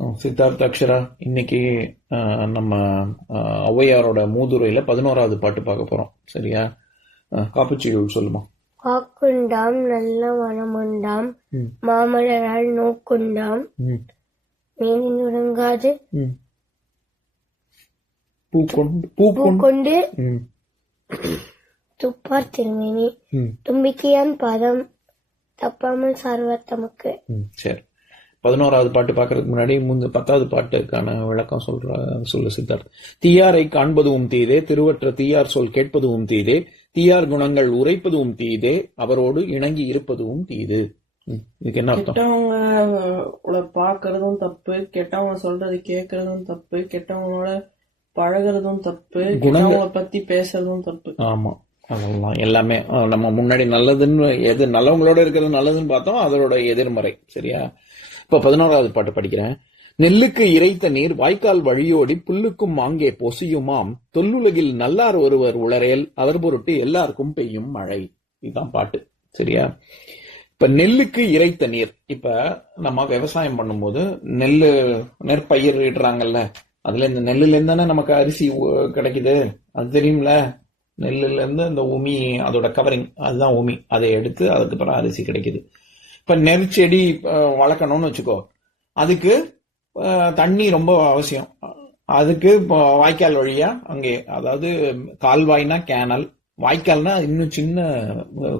சித்தார்த் அக்ஷரா? இன்னைக்கு நம்ம ஔவையாரோட மூதுரையில பதினோராவது பாட்டு பார்க்க போறோம். சரியா? காப்புச்சீழ் சொல்லுமா? வாக்குண்டாம் நல்ல மனமுண்டாம். மாமலரால் நோக்குண்டாம் மேனி நுடங்காது. பூ கொண்டு துப்பார் திருமேனி. தும்பிக்கையான் பாதம் தப்பாமல் சார்வர் தமக்கு. சரி. பதினோராவது பாட்டு பார்க்கறதுக்கு முன்னாடி முந்த பத்தாவது பாட்டுக்கான விளக்கம் சொல்ற சொல்லு சித்தார்த். தீயாரை காண்பதும் தீதே திருவற்ற தீயார் சொல் கேட்பதும் தீதே தீயார் குணங்கள் உரைப்பதும் தீதே அவரோடு இணங்கி இருப்பதும் தீது. இதுக்கு என்ன அர்த்தம்? கெட்டவங்களோட பாக்குறதும் தப்பு கெட்டவங்க சொல்றது கேக்குறதும் தப்பு கெட்டவங்களோட பழகுறதும் தப்பு கெட்டவங்கள பத்தி பேசுறதும் தப்பு. ஆமா. அதெல்லாம் எல்லாமே நம்ம முன்னாடி நல்லதுன்னு எது நல்லவங்களோட இருக்கிறது நல்லதுன்னு பார்த்தோம் அதோட எதிர்மறை சரியா? இப்போ பதினோராவது பாட்டு படிக்கிறேன். நெல்லுக்கு இறைத்த நீர் வாய்க்கால் வழியோடி புல்லுக்கும் மாங்கே பொசியுமாம். தொல்லுலகில் நல்லார் ஒருவர் உளரேல் அவர் பொருட்டு எல்லாருக்கும் பெய்யும் மழை. இதுதான் பாட்டு சரியா? இப்ப நெல்லுக்கு இறைத்த நீர் இப்ப நம்ம விவசாயம் பண்ணும்போது நெல்லு நெற்பயிர் இடுறாங்கல்ல அதுல இந்த நெல்லுல இருந்து தானே நமக்கு அரிசி கிடைக்குது? அது தெரியும்ல? நெல்லுல இருந்து இந்த உமி அதோட கவரிங் அதுதான் உமி. அதை எடுத்து அதுக்கு பிறகு அரிசி கிடைக்குது. இப்ப நெற்செடி வளர்க்கணும்னு வச்சுக்கோ. அதுக்கு தண்ணி ரொம்ப அவசியம். அதுக்கு இப்போ வாய்க்கால் வழியா அங்கே அதாவது கால்வாய்னா கேனல் வாய்க்கால்னா இன்னும் சின்ன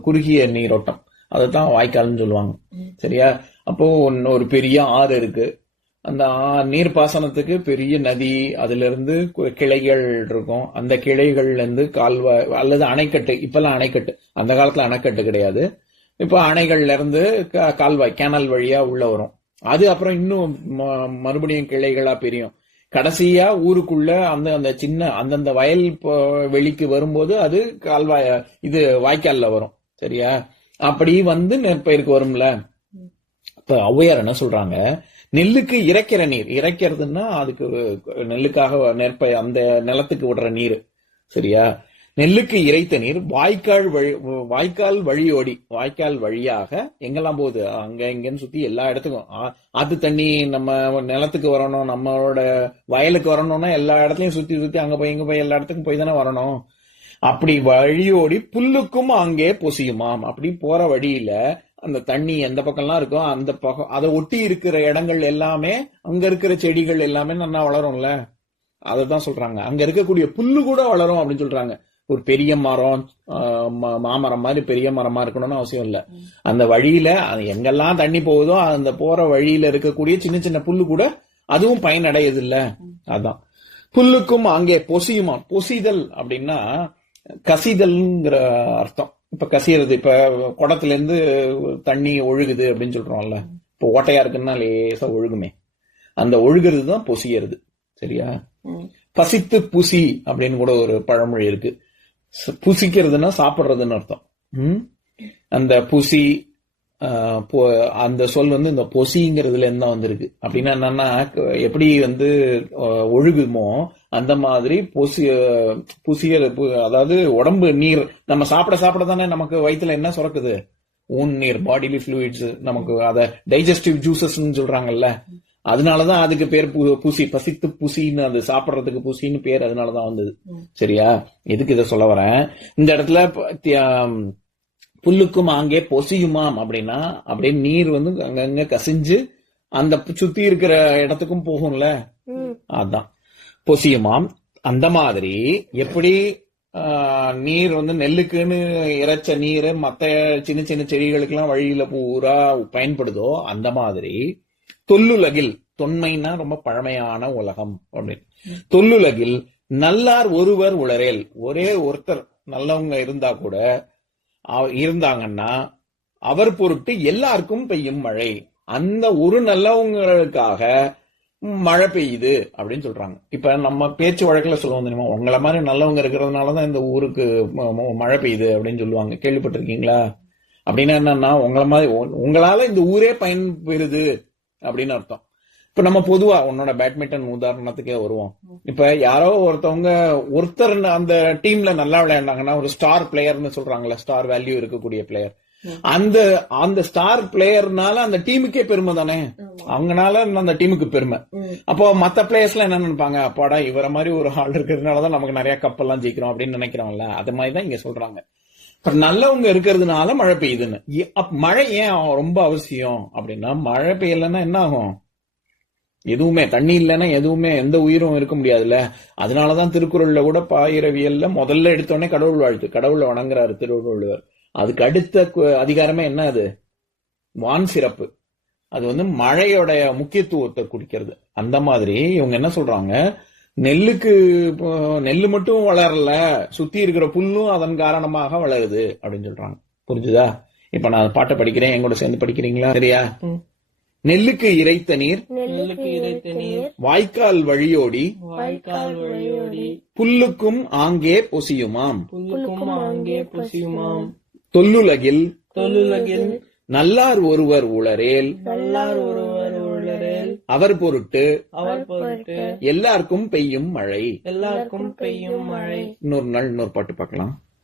குறுகிய நீரோட்டம். அதைத்தான் வாய்க்கால்னு சொல்லுவாங்க. சரியா? அப்போ ஒரு பெரிய ஆறு இருக்கு. அந்த நீர்ப்பாசனத்துக்கு பெரிய நதி அதுல இருந்து கு- கிளைகள் இருக்கும். அந்த கிளைகள்ல இருந்து கால்வாய் அல்லது அணைக்கட்டு இப்பெல்லாம் அணைக்கட்டு. அந்த காலத்துல அணைக்கட்டு கிடையாது. இப்ப அணைகள்ல இருந்து க- கால்வாய் கேனல் வழியா உள்ள வரும். அது அப்புறம் இன்னும் மறுபடியும் கிளைகளா பிரியும். கடைசியா ஊருக்குள்ள அந்த அந்த சின்ன அந்தந்த வயல் வெளிக்கு வரும்போது அது கால்வாய் இது வாய்க்கால்ல வரும். சரியா? அப்படி வந்து நெற்பயிருக்கு வரும்ல. இப்ப ஔவையார் என்ன சொல்றாங்க? நெல்லுக்கு இறைக்கிற நீர். இறைக்கிறதுன்னா அதுக்கு நெல்லுக்காக நெற்ப அந்த நிலத்துக்கு விடுற நீர். சரியா? நெல்லுக்கு இறைத்த நீர் வாய்க்கால் வழி வாய்க்கால் வழியோடி வாய்க்கால் வழியாக எங்கெல்லாம் போகுது? அங்க இங்கன்னு சுத்தி எல்லா இடத்துக்கும். அது ஆத்து தண்ணி நம்ம நிலத்துக்கு வரணும் நம்மளோட வயலுக்கு வரணும்னா எல்லா இடத்துலயும் சுத்தி சுத்தி அங்க போய் இங்க போய் எல்லா இடத்துக்கும் போய் தானே வரணும். அப்படி வழியோடி புல்லுக்கும் அங்கே பொசியுமாம். அப்படி போற வழியில அந்த தண்ணி எந்த பக்கம்லாம் இருக்கோ அந்த பக்கம் அதை ஒட்டி இருக்கிற இடங்கள் எல்லாமே அங்க இருக்கிற செடிகள் எல்லாமே நல்லா வளரும்ல? அததான் சொல்றாங்க. அங்க இருக்கக்கூடிய புல்லு கூட வளரும் அப்படின்னு சொல்றாங்க. ஒரு பெரிய மரம் மாமரம் மாதிரி பெரிய மரமா இருக்கணும்னு அவசியம் இல்ல. அந்த வழியில அது எங்கெல்லாம் தண்ணி போகுதோ அந்த போற வழியில இருக்கக்கூடிய சின்ன சின்ன புல்லு கூட அதுவும் பயனடையுது இல்ல அதான். புல்லுக்கும் அங்கே பொசியுமா? பொசிதல் அப்படின்னா கசிதல்ங்கிற அர்த்தம். இப்ப கசியறது இப்ப குடத்துல இருந்து தண்ணி ஒழுகுது அப்படின்னு சொல்றோம்ல. இப்ப ஓட்டையா இருக்குன்னா லேசா ஒழுகுமே. அந்த ஒழுகுறது தான் பொசியறது சரியா. பசித்து புசி அப்படின்னு கூட ஒரு பழமொழி இருக்கு. புசிக்கிறதுன்னா சாப்பிடுறதுன்னு அர்த்தம்? அந்த புசி அந்த சொல் வந்து இந்த பொசிங்கிறதுல இருந்து வந்திருக்கு. அப்படின்னா என்னன்னா எப்படி வந்து ஒழுகுமோ அந்த மாதிரி பொசி புசியல் அதாவது உடம்பு நீர் நம்ம சாப்பிட சாப்பிட தானே நமக்கு வயித்துல என்ன சுரக்குது? ஊன் நீர் பாடிலி ஃப்ளூயிட்ஸ் நமக்கு அத டைஜஸ்டிவ் ஜூசஸ்ன்னு சொல்றாங்கல்ல. அதனாலதான் அதுக்கு பேர் புசி பசித்து புசின்னு அது சாப்பிடுறதுக்கு புசின்னு பேர் அதனாலதான் வந்தது. சரியா? எதுக்கு இதை சொல்ல வரேன்? இந்த இடத்துல புல்லுக்கும் அங்கே பொசியுமாம் அப்படின்னா அப்படியே நீர் வந்து அங்கங்க கசிஞ்சு அந்த சுத்தி இருக்கிற இடத்துக்கும் போகும்ல. அதான். பொசியுமாம். அந்த மாதிரி எப்படி ஆஹ், நீர் வந்து நெல்லுக்குன்னு இறைச்ச நீர் மத்த சின்ன சின்ன செடிகளுக்கெல்லாம் வழியில பூரா பயன்படுதோ அந்த மாதிரி தொல்லுலகில் தொன்மைனா ரொம்ப பழமையான உலகம் அப்படின்னு. தொல்லுலகில் நல்லார் ஒருவர் உளரேல் ஒரே ஒருத்தர் நல்லவங்க இருந்தா கூட இருந்தாங்கன்னா அவர் பொருட்டு எல்லாருக்கும் பெய்யும் மழை. அந்த ஒரு நல்லவங்களுக்காக மழை பெய்யுது அப்படின்னு சொல்றாங்க. இப்ப நம்ம பேச்சு வழக்குல சொல்லுவோம் தெரியுமா? உங்களை மாதிரி நல்லவங்க இருக்கிறதுனாலதான் இந்த ஊருக்கு மழை பெய்யுது அப்படின்னு சொல்லுவாங்க. கேள்விப்பட்டிருக்கீங்களா? அப்படின்னா என்னன்னா உங்களை மாதிரி உங்களால இந்த ஊரே பயன்பெறுது அப்படின்னு அர்த்தம். இப்ப நம்ம பொதுவா உன்னோட பேட்மிண்டன் உதாரணத்துக்கே வருவோம். இப்ப யாரோ ஒருத்தவங்க ஒருத்தர் அந்த டீம்ல நல்லா விளையாண்டாங்கன்னா ஒரு ஸ்டார் பிளேயர்னு சொல்றாங்கல்ல ஸ்டார் வேல்யூ இருக்கக்கூடிய பிளேயர் அந்த அந்த ஸ்டார் பிளேயர்னால அந்த டீமுக்கே பெருமை தானே? அவங்கனால அந்த டீமுக்கு பெருமை. அப்போ மத்த பிளேயர்ஸ்லாம் என்ன நினைப்பாங்க? அப்பாடா இவர மாதிரி ஒரு ஆள் இருக்கிறதுனாலதான் நமக்கு நிறைய கப்பெல்லாம் ஜெயிக்கிறோம் அப்படின்னு நினைக்கிறோம்ல? அது மாதிரி தான் இங்க சொல்றாங்க. இப்ப நல்லவங்க இருக்கிறதுனால மழை பெய்யுதுன்னு. மழை ஏன் ரொம்ப அவசியம் அப்படின்னா மழை பெய்யலைன்னா என்ன ஆகும்? எதுவுமே தண்ணி இல்லைன்னா எதுவுமே எந்த உயிரும் இருக்க முடியாதுல்ல. அதனாலதான் திருக்குறள்ல கூட பாயிரவியல்ல முதல்ல எடுத்தோடனே கடவுள் வாழ்த்து. கடவுளை வணங்குறாரு திருவள்ளுவர். அதுக்கு அடுத்த அதிகாரமே என்ன அது? வான் சிறப்பு. அது வந்து மழையோட முக்கியத்துவத்தை குறிக்கிறது. அந்த மாதிரி இவங்க என்ன சொல்றாங்க? நெல்லுக்கு நெல்லு மட்டும் வளரல சுத்தி இருக்கிற புல்லும் அதன் காரணமாக வளருது அப்படின்னு சொல்றாங்க. புரிஞ்சுதா? இப்ப நான் பாட்டை படிக்கிறேன் என் கூட சேர்ந்து படிக்கிறீங்களா? சரியா. நெல்லுக்கு இறைத்த நீர் நெல்லுக்கு இறைத்த நீர் வாய்க்கால் வழியோடி வாய்க்கால் வழியோடி புல்லுக்கும் ஆங்கே பொசியுமாம். புல்லுக்கும் அங்கே புசியுமாம். தொல்லுலகில் தொல்லுலகில் நல்லார் ஒருவர் உளரேல். நல்லார் ஒருவர் உள்ளரேல் அவர் பொருட்டு. அவர் பொருட்டு. எல்லாருக்கும் பெய்யும் மழை. எல்லாருக்கும் பெய்யும் மழை. இன்னொரு நாள் இன்னொரு பாட்டு பார்க்கலாம்.